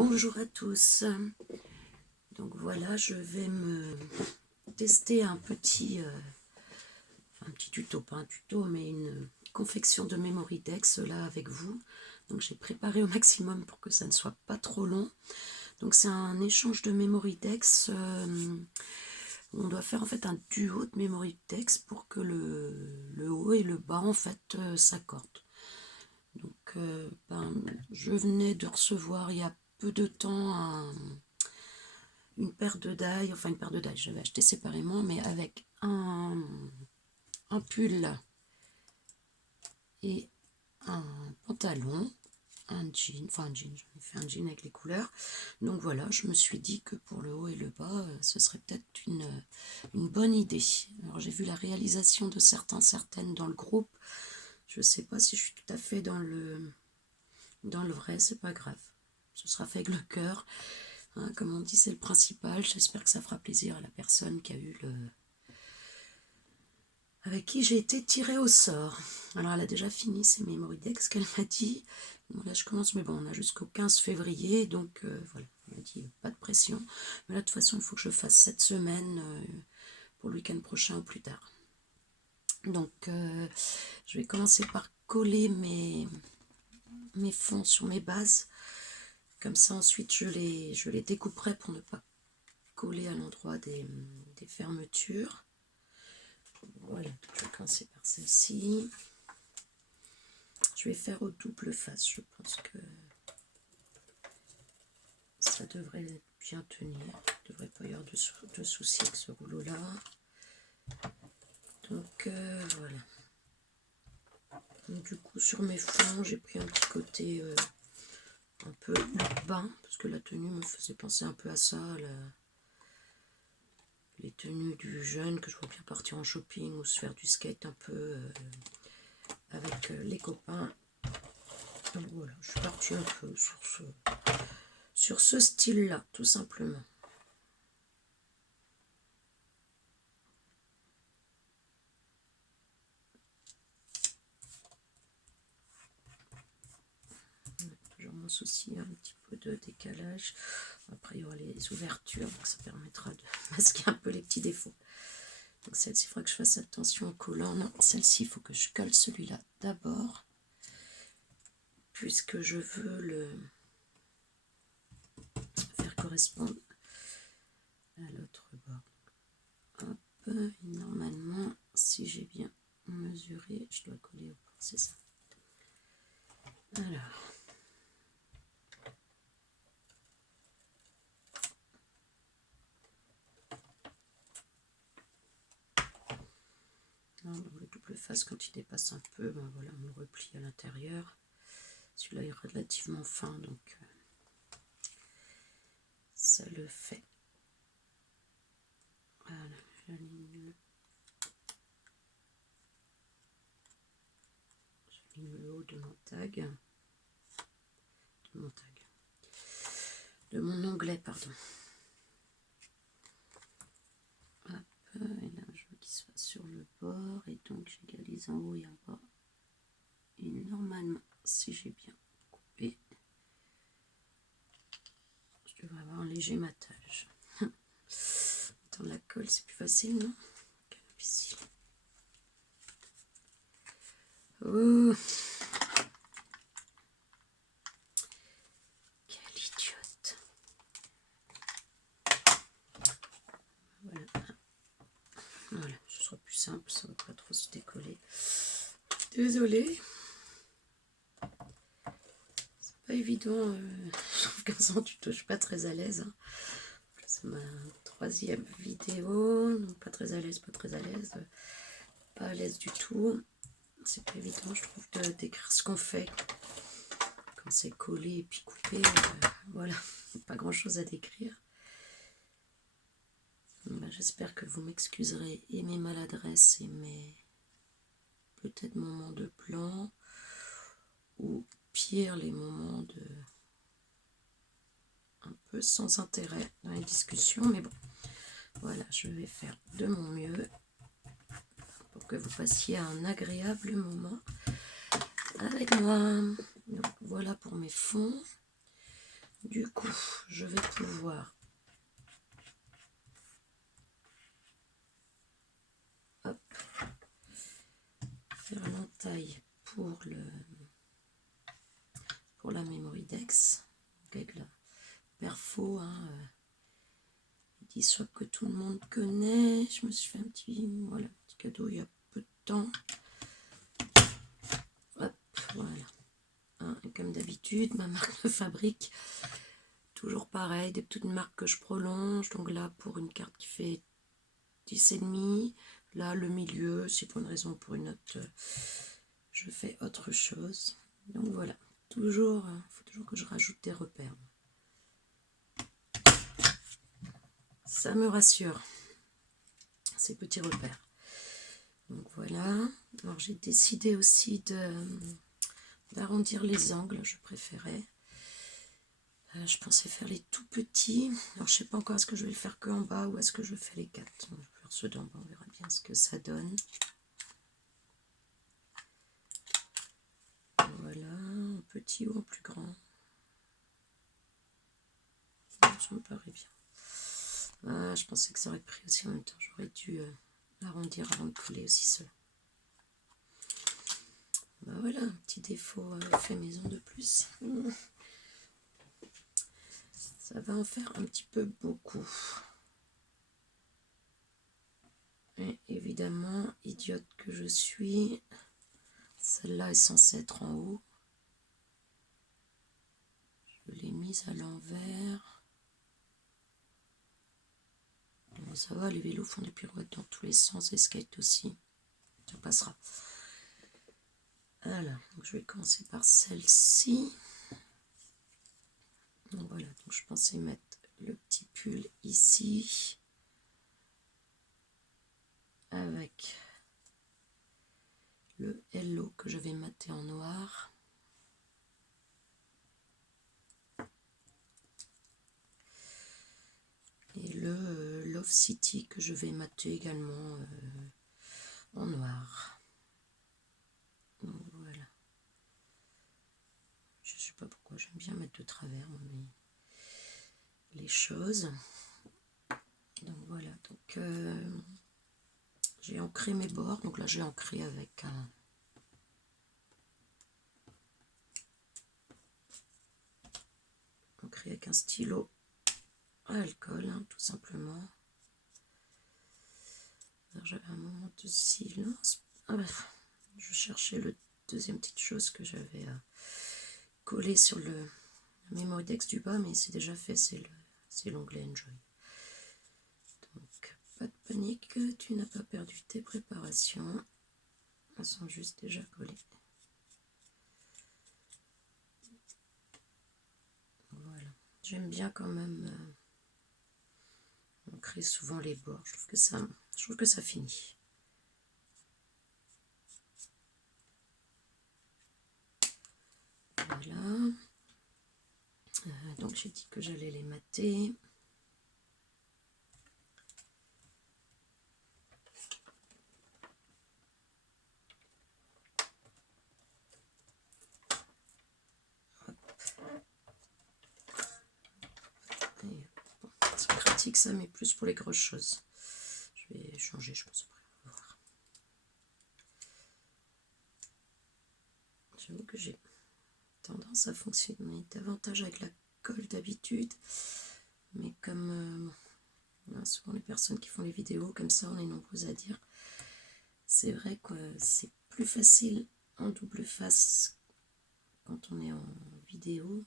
Bonjour à tous. Donc voilà, je vais me tester un petit tuto, pas un tuto, mais une confection de Memory Dex là avec vous. Donc j'ai préparé au maximum pour que ça ne soit pas trop long. Donc c'est un échange de Memory Dex. On doit faire en fait un duo de Memory Dex pour que le haut et le bas en fait s'accordent. Donc je venais de recevoir il y a peu de temps une paire de dailles, j'avais acheté séparément, mais avec un pull et un pantalon, un jean, j'en ai fait un jean avec les couleurs. Donc voilà, je me suis dit que pour le haut et le bas, ce serait peut-être une bonne idée. Alors j'ai vu la réalisation de certaines dans le groupe. Je sais pas si je suis tout à fait dans le vrai, c'est pas grave. Ce sera fait avec le cœur. Hein, comme on dit, c'est le principal. J'espère que ça fera plaisir à la personne qui a eu avec qui j'ai été tirée au sort. Alors elle a déjà fini ses Memory Dex qu'elle m'a dit. Bon, là je commence, mais bon, on a jusqu'au 15 février, donc voilà, elle m'a dit pas de pression. Mais là de toute façon, il faut que je fasse cette semaine pour le week-end prochain ou plus tard. Donc je vais commencer par coller mes fonds sur mes bases. Comme ça ensuite je les découperai pour ne pas coller à l'endroit des fermetures. Voilà, je vais commencer par celle-ci. Je vais faire au double face, je pense que ça devrait bien tenir. Il ne devrait pas y avoir de soucis avec ce rouleau-là. Donc voilà. Donc, du coup, sur mes fonds, j'ai pris un petit côté un peu urbain, parce que la tenue me faisait penser un peu à ça, les tenues du jeune que je vois bien partir en shopping ou se faire du skate un peu avec les copains. Donc voilà, je suis partie un peu sur ce style-là, tout simplement. Toujours mon souci, un petit peu de décalage. Après, il y aura les ouvertures, donc ça permettra de masquer un peu les petits défauts. Donc celle-ci, il faudra que je fasse attention au collant. Non, celle-ci, il faut que je colle celui-là d'abord, puisque je veux le faire correspondre à l'autre bord. Hop, et normalement, si j'ai bien mesuré, je dois coller au bord, c'est ça. Alors. Le double face, quand il dépasse un peu, ben voilà, on le replie à l'intérieur. Celui-là est relativement fin, donc ça le fait. Voilà, j'aligne le haut de mon tag. De mon onglet, pardon. Hop, et là je veux qu'il soit sur le bord, et donc j'égalise en haut et en bas. Et normalement, si j'ai bien coupé, je devrais avoir un léger matage. Dans la colle, c'est plus facile, non? Ici. Oh, quelle idiote! Voilà, ce sera plus simple, ça ne va pas trop se décoller. Désolée. C'est pas évident, je trouve comme ça tu touches pas très à l'aise. Hein. C'est ma troisième vidéo, donc pas très à l'aise, pas à l'aise du tout. C'est pas évident, je trouve, de décrire ce qu'on fait quand c'est collé et puis coupé. Voilà, pas grand chose à décrire. Ben, j'espère que vous m'excuserez et mes maladresses et mes peut-être moments de plan, ou pire, les moments de un peu sans intérêt dans les discussions, mais bon, voilà, je vais faire de mon mieux pour que vous passiez un agréable moment avec moi. Donc voilà pour mes fonds. Du coup, je vais pouvoir hop, faire l'entaille pour la Memory-Dex. Avec la perfo, hein, petit swap que tout le monde connaît. Je me suis fait un petit cadeau il y a peu de temps. Hop, voilà. Hein, comme d'habitude, ma marque de fabrique. Toujours pareil, des petites marques que je prolonge. Donc là, pour une carte qui fait 10,5. Là, le milieu, c'est pour une raison ou pour une autre, je fais autre chose. Donc voilà, toujours, faut toujours que je rajoute des repères. Ça me rassure, ces petits repères. Donc voilà. Alors j'ai décidé aussi d'arrondir les angles, je préférais. Je pensais faire les tout petits. Alors je sais pas encore, est-ce que je vais le faire que en bas ou est-ce que je fais les 4. Je vais faire ceux d'en bas, on verra bien ce que ça donne. Voilà, en petit ou en plus grand. Ça me paraît bien. Ah, je pensais que ça aurait pris aussi en même temps. J'aurais dû l'arrondir avant de coller aussi cela. Bah voilà, un petit défaut fait maison de plus. Ça va en faire un petit peu beaucoup. Et évidemment, idiote que je suis, celle-là est censée être en haut. Je l'ai mise à l'envers. Bon, ça va, les vélos font des pirouettes dans tous les sens, les skates aussi. Ça passera. Alors, donc je vais commencer par celle-ci. Donc voilà, donc je pensais mettre le petit pull ici avec le hello que je vais mater en noir. Et le Love City que je vais mater également en noir. Donc voilà. Je ne sais pas pourquoi j'aime bien mettre de travers les choses. Donc voilà, donc j'ai ancré mes bords. Donc là j'ai ancré avec un stylo à alcool, hein, tout simplement. J'avais un moment de silence. Ah bah, je cherchais le deuxième petite chose que j'avais collé sur le Memory-Dex du bas, mais c'est déjà fait, c'est l'onglet Enjoy. Donc, pas de panique, tu n'as pas perdu tes préparations. Elles sont juste déjà collées. Voilà. J'aime bien quand même ancrer souvent les bords. Je trouve que ça finit. Voilà. Donc j'ai dit que j'allais les mater. C'est pratique ça, mais plus pour les grosses choses. Je vais changer, je pense, après. On va voir. J'avoue que j'ai tendance à fonctionner davantage avec la colle d'habitude. Mais comme souvent les personnes qui font les vidéos, comme ça, on est nombreux à dire, c'est vrai que c'est plus facile en double face quand on est en vidéo.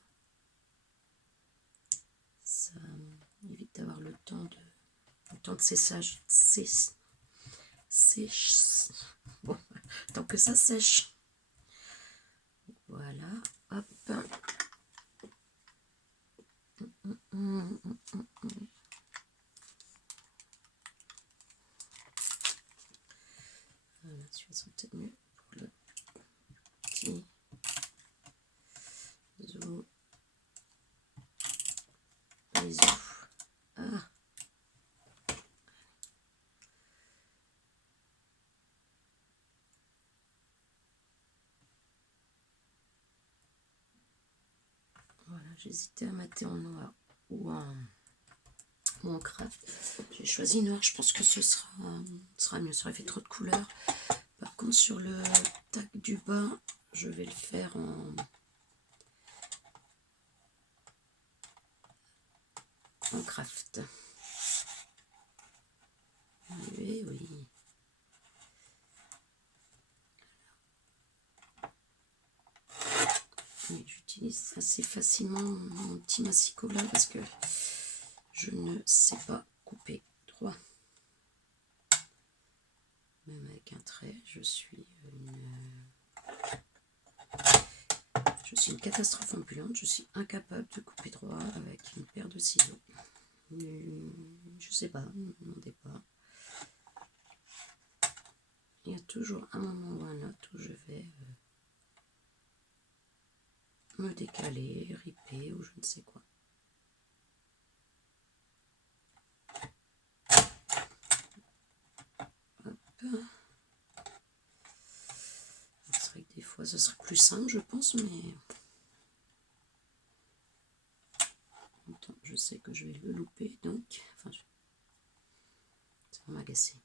Ça évite d'avoir le temps de séchage. Bon, tant que ça sèche. Voilà, hop. Voilà, celui-là sera peut-être mieux pour le petit zoom. Les zoom. Ah. Voilà, j'hésitais à mater en noir ou en craft. J'ai choisi noir, je pense que ce sera mieux, ça aurait fait trop de couleurs. Par contre, sur le tac du bas, je vais le faire en craft. Oui, oui. J'utilise assez facilement mon petit massicot-là parce que je ne sais pas couper droit. Même avec un trait, je suis une catastrophe ambulante. Je suis incapable de couper droit avec une paire de ciseaux. Je sais pas, ne me demandez pas. Il y a toujours un moment ou un autre où je vais me décaler, riper ou je ne sais quoi. Hop. C'est vrai que des fois ce serait plus simple, je pense, mais en même temps, je sais que je vais le louper, donc enfin, ça va m'agacer.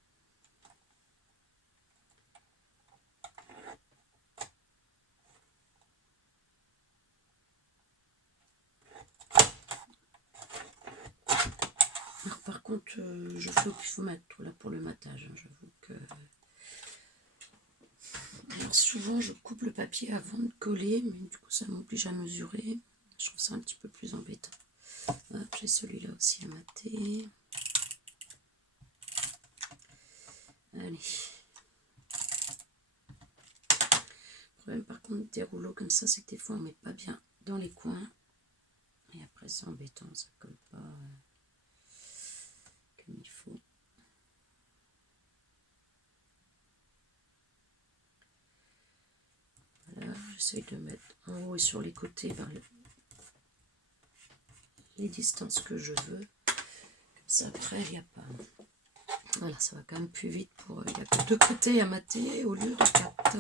Alors, par contre, je fais au pifomètre là pour le matage. Hein, j'avoue que. Alors, souvent, je coupe le papier avant de coller, mais du coup, ça m'oblige à mesurer. Je trouve ça un petit peu plus embêtant. J'ai celui-là aussi à mater. Allez. Le problème, par contre, des rouleaux comme ça, c'est que des fois, on ne met pas bien dans les coins. Et après, c'est embêtant, ça colle pas comme il faut. Voilà, j'essaye de mettre en haut et sur les côtés vers les distances que je veux. Comme ça, après, il n'y a pas... Voilà, ça va quand même plus vite pour... Il n'y a que 2 côtés à mater au lieu de 4.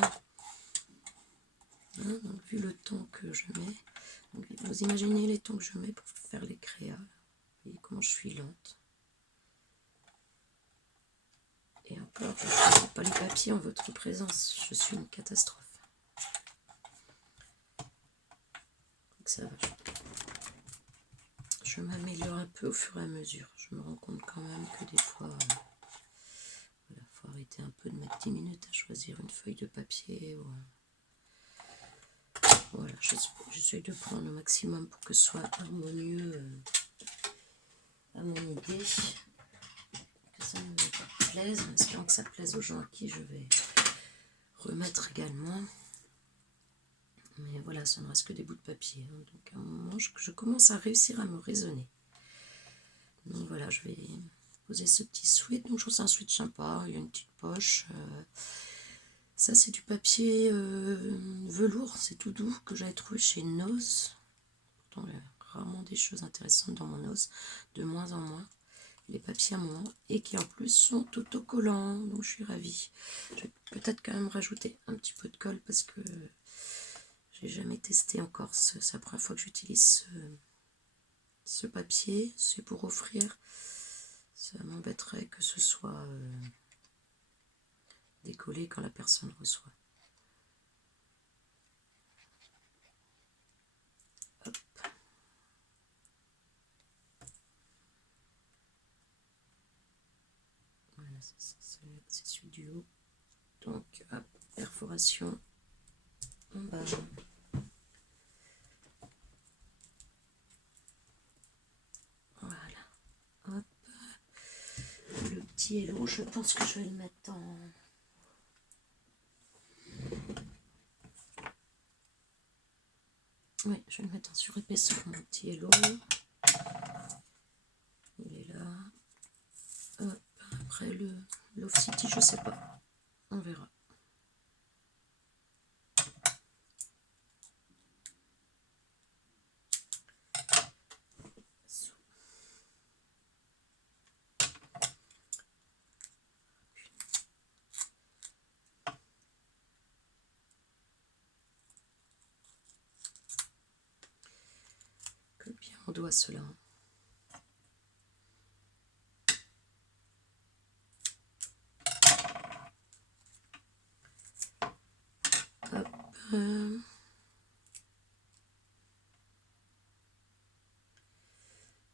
Hein, donc, vu le temps que je mets... Donc, vous imaginez les temps que je mets pour faire les créas. Vous voyez comment je suis lente. Et encore, je ne choisis pas les papiers en votre présence. Je suis une catastrophe. Donc ça va. Je m'améliore un peu au fur et à mesure. Je me rends compte quand même que des fois... Voilà, faut arrêter un peu de mettre 10 minutes à choisir une feuille de papier. Voilà, j'essaie de prendre le maximum pour que ce soit harmonieux à mon idée. Que ça me plaise, en espérant que ça plaise aux gens à qui je vais remettre également. Mais voilà, ça ne reste que des bouts de papier. Hein. Donc à un moment, je commence à réussir à me raisonner. Donc voilà, je vais poser ce petit switch. Donc je trouve que c'est un switch sympa. Il y a une petite poche. Ça, c'est du papier velours. C'est tout doux que j'avais trouvé chez Nose. Pourtant, il y a rarement des choses intéressantes dans mon Nose. De moins en moins. Les papiers à moi. Et qui en plus sont autocollants. Donc je suis ravie. Je vais peut-être quand même rajouter un petit peu de colle parce que j'ai jamais testé encore. C'est la première fois que j'utilise ce papier. C'est pour offrir. Ça m'embêterait que ce soit décollé quand la personne reçoit. Hop. Voilà, c'est celui du haut. Donc, hop, perforation en bas. Voilà. Hop. Le petit hello, je pense que je vais le mettre en... Oui, je vais le mettre en surépaisseur, mon petit hello. Il est là. Hop. Après, le Love City, je sais pas. On verra. en doigt cela. Hop.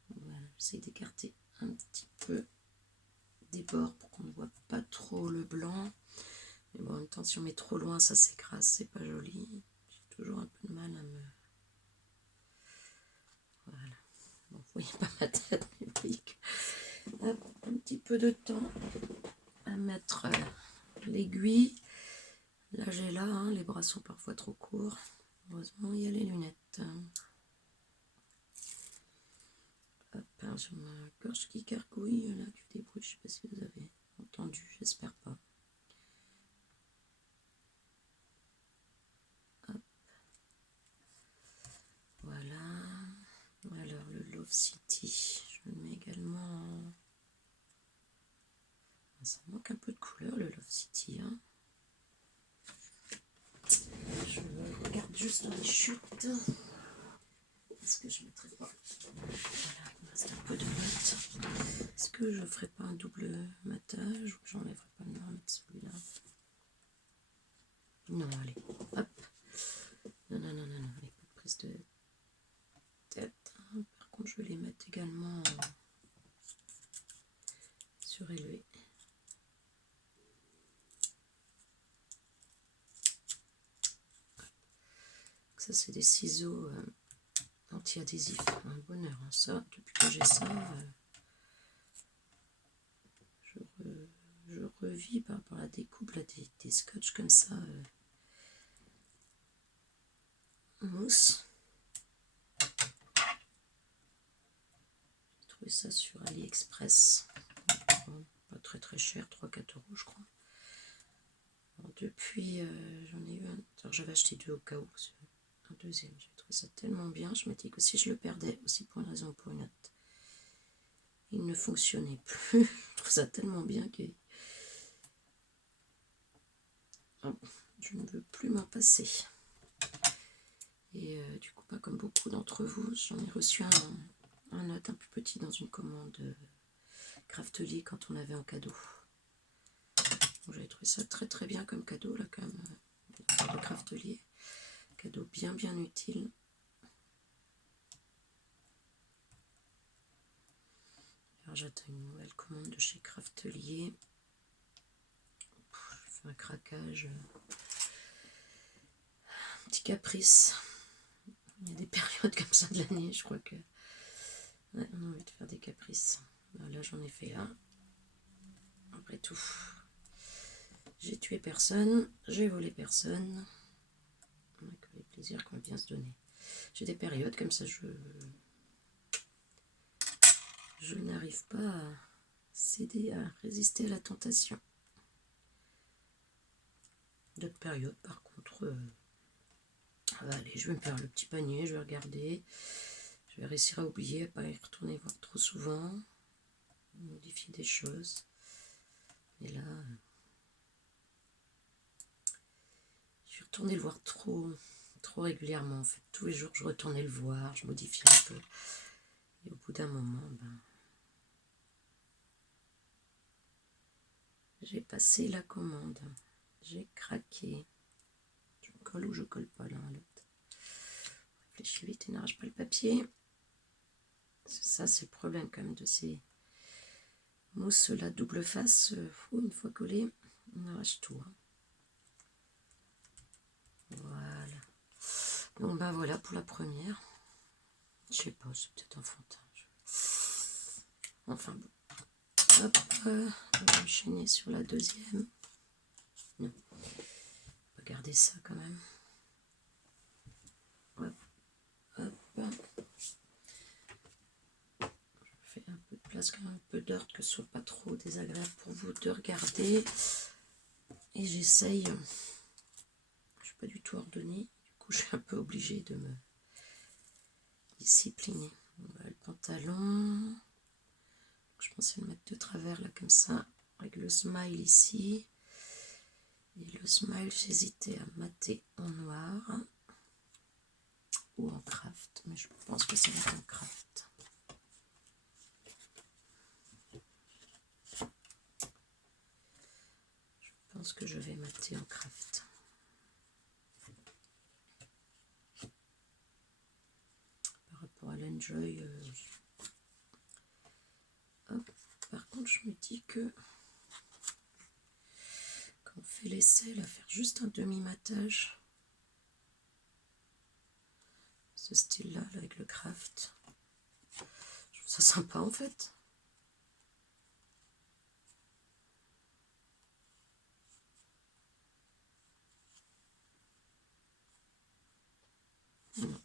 Voilà, j'essaie d'écarter un petit peu des bords pour qu'on ne voit pas trop le blanc. Mais bon, en même temps, si on met trop loin, ça s'écrase, c'est pas joli. J'ai toujours un peu de mal à me... Voilà. Bon, vous voyez pas ma tête, mais vous voyez que... Hop, un petit peu de temps à mettre l'aiguille. Là, j'ai là, hein, les bras sont parfois trop courts. Heureusement, il y a les lunettes. Hop, hein, j'ai ma gorge qui gargouille, là, du débrouille. Je sais pas si vous avez entendu, j'espère pas. Hop. Voilà. Alors, le Love City, je le mets également en... Ça manque un peu de couleur, le Love City, hein. Je regarde juste dans les chutes. Est-ce que je mettrai pas... Voilà, il me reste un peu de mat. Est-ce que je ferai pas un double matage ou j'enlèverai pas le noir, mettre celui-là? Non, allez, hop. Non, non, non, non, non, allez, pas de prise de tête. Par contre, je vais les mettre également surélevés. Ça, c'est des ciseaux anti-adhésifs. Un bonheur, hein. Ça, depuis que j'ai ça, je revis par rapport à la découpe, là, des scotch comme ça, mousse. J'ai trouvé ça sur AliExpress. Bon, pas très très cher, 3-4 euros, je crois. Alors, depuis, j'en ai eu un. Alors, j'avais acheté deux au cas où. Un deuxième, j'ai trouvé ça tellement bien, je m'étais dit que si je le perdais, aussi pour une raison ou pour une autre, il ne fonctionnait plus. Je trouve ça tellement bien que je ne veux plus m'en passer. Et du coup, pas comme beaucoup d'entre vous, j'en ai reçu un autre un plus petit dans une commande Craftelier quand on avait en cadeau. J'avais trouvé ça très très bien comme cadeau, là, quand même, de Craftelier. Cadeau bien bien utile. Alors j'attends une nouvelle commande de chez Craftelier. Je fais un craquage, un petit caprice. Il y a des périodes comme ça de l'année, je crois que ouais, on a envie de faire des caprices. Alors là j'en ai fait un. Après tout, j'ai tué personne, j'ai volé personne. Avec les plaisirs qu'on vient se donner. J'ai des périodes comme ça, je n'arrive pas à céder, à résister à la tentation. D'autres périodes, par contre, allez, je vais me faire le petit panier, je vais regarder, je vais réussir à oublier, à pas y retourner voir trop souvent, modifier des choses. Et là, je suis retournée le voir trop régulièrement. En fait, tous les jours, je retournais le voir, je modifiais un peu. Et au bout d'un moment, j'ai passé la commande. J'ai craqué. Je colle ou je colle pas l'un à l'autre. Réfléchis vite et n'arrache pas le papier. Ça, c'est le problème quand même de ces mousses là double face. Une fois collé, on arrache tout. Hein. Voilà. Donc voilà pour la première. Je sais pas, c'est peut-être enfantin. Enfin bon. Hop, on va enchaîner sur la deuxième. Non. On va garder ça quand même. Hop, hop. Je fais un peu de place, quand même un peu d'ordre, que ce soit pas trop désagréable pour vous de regarder. Et j'essaye. Je suis pas du tout ordonnée. Du coup, je suis un peu obligée de me discipliner. Voilà le pantalon. Je pensais le mettre de travers là comme ça, avec le smile ici. Et le smile, j'hésitais à mater en noir ou en craft, mais je pense que ça va être en craft. que je vais mater en craft. Par rapport à l'Enjoy, par contre, je me dis que quand on fait l'essai, là, faire juste un demi-matage, ce style-là, là, avec le craft, je trouve ça sympa en fait.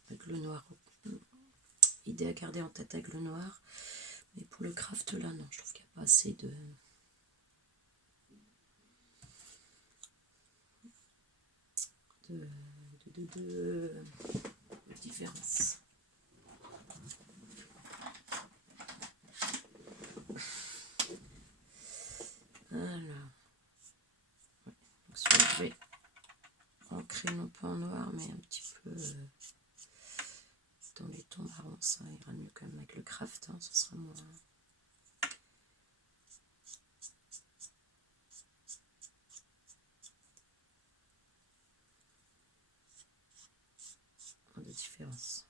Avec le noir, idée à garder en tête avec le noir, mais pour le craft là, non, je trouve qu'il n'y a pas assez de différence. Alors, donc si on devait ancrer non pas en noir, mais un petit peu dans les tons marrons, ça ira mieux quand même avec le craft, hein, ça sera moins. De différence.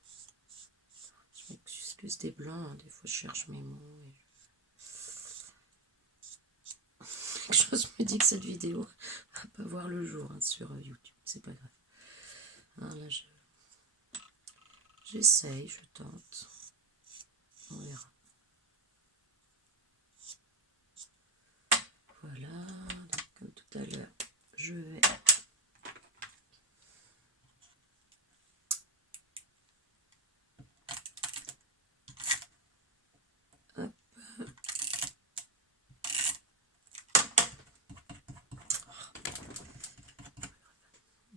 Je m'excuse des blancs, hein, des fois je cherche mes mots et quelque chose me dit que cette vidéo va pas voir le jour, hein, sur YouTube, c'est pas grave. Hein, là j'essaye, je tente, on verra. Voilà, donc comme tout à l'heure, je vais hop.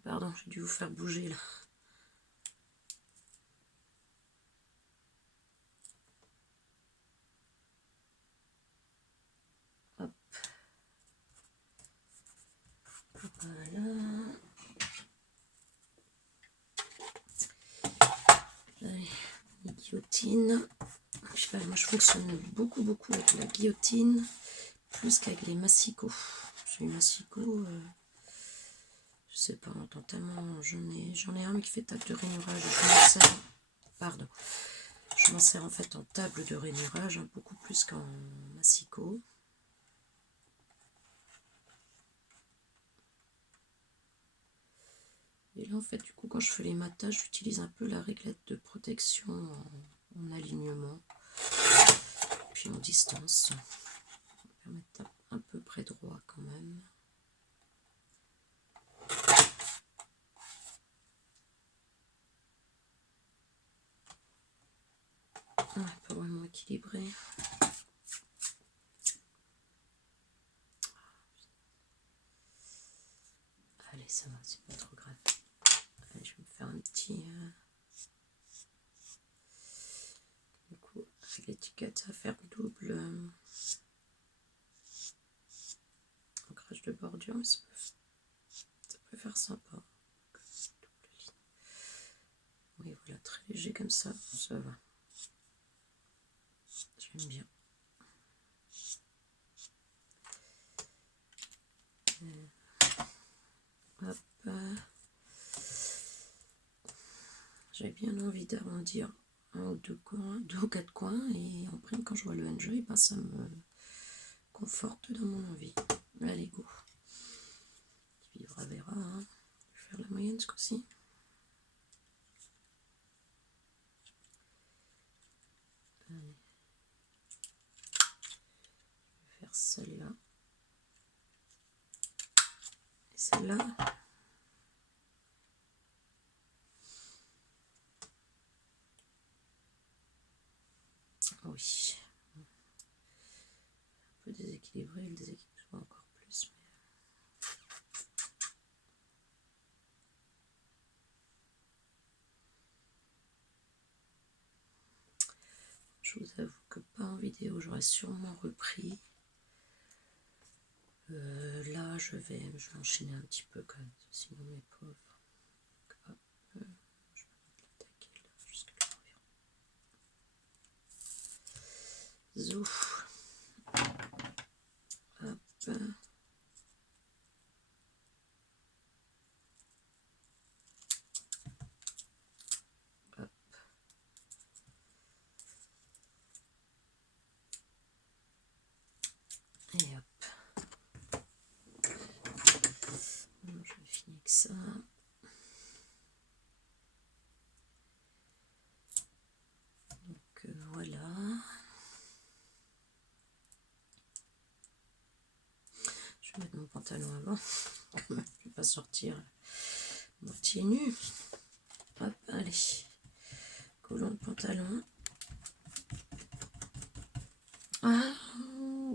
Pardon, j'ai dû vous faire bouger là. Hop. Voilà. Allez, la guillotine. Je sais pas, moi je fonctionne beaucoup avec la guillotine, plus qu'avec les massicots. J'ai les massicots, je sais pas, on entend tellement, j'en ai un qui fait table de rainurage, je m'en sers, pardon, je m'en sers en fait en table de rainurage, hein, beaucoup plus qu'en massicot. Et là en fait du coup quand je fais les matages, j'utilise un peu la réglette de protection en alignement, puis en distance, ça va permettre un peu près droit quand même. Ah, pas vraiment équilibré. Allez, ça va, c'est pas trop grave. Allez, je vais me faire un petit... Du coup, avec l'étiquette, ça va faire double ancrage de bordure, mais ça peut faire sympa. Double ligne. Oui, voilà, très léger comme ça va. J'aime bien. Hop. J'avais bien envie d'arrondir un ou deux coins, 2 ou 4 coins, et en prime quand je vois le Enjoy, ben, ça me conforte dans mon envie. Allez, go. Qui vivra verra, hein. Je vais faire la moyenne ce coup-ci. Allez. Je vais faire celle-là. Et celle-là. Oui. Un peu déséquilibré, le déséquilibre encore plus. Mais... je vous avoue que pas en vidéo, j'aurais sûrement repris. Là, je vais enchaîner un petit peu quand même, sinon mes pauvres. Hop, je vais l'attaquer là, jusqu'à là environ. Zou. Hop. ça. Donc voilà. Je vais mettre mon pantalon avant. Je ne vais pas sortir moitié nu. Hop, allez. Collons le pantalon. Ah,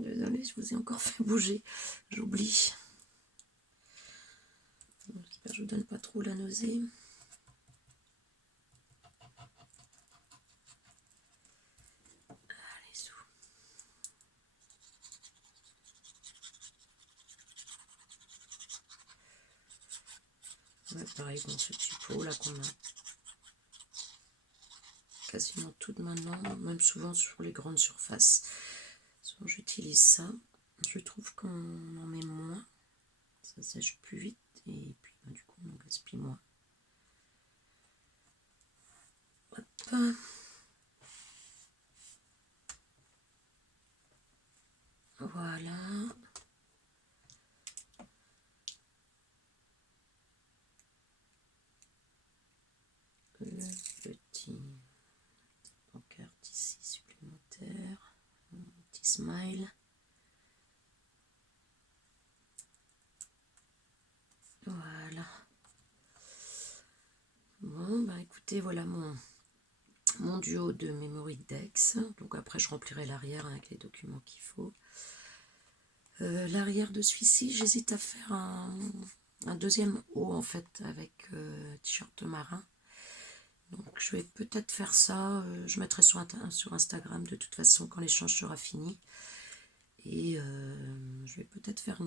désolée, je vous ai encore fait bouger. J'oublie. J'espère que je vous donne pas trop la nausée. Allez, sous. Ouais, pareil, bon, ce petit pot là qu'on a quasiment toutes maintenant, même souvent sur les grandes surfaces. Souvent j'utilise ça. Je trouve qu'on en met moins. Ça sèche plus vite et puis bah, du coup on gaspille moins. Hop. Voilà. Le petit pancarte ici supplémentaire. Un petit smile. Voilà. Bon, bah écoutez, voilà mon duo de Memory Dex. Donc après, je remplirai l'arrière avec les documents qu'il faut. L'arrière de celui-ci, j'hésite à faire un deuxième haut en fait avec t-shirt marin. Donc je vais peut-être faire ça. Je mettrai sur Instagram de toute façon quand l'échange sera fini. Et je vais peut-être faire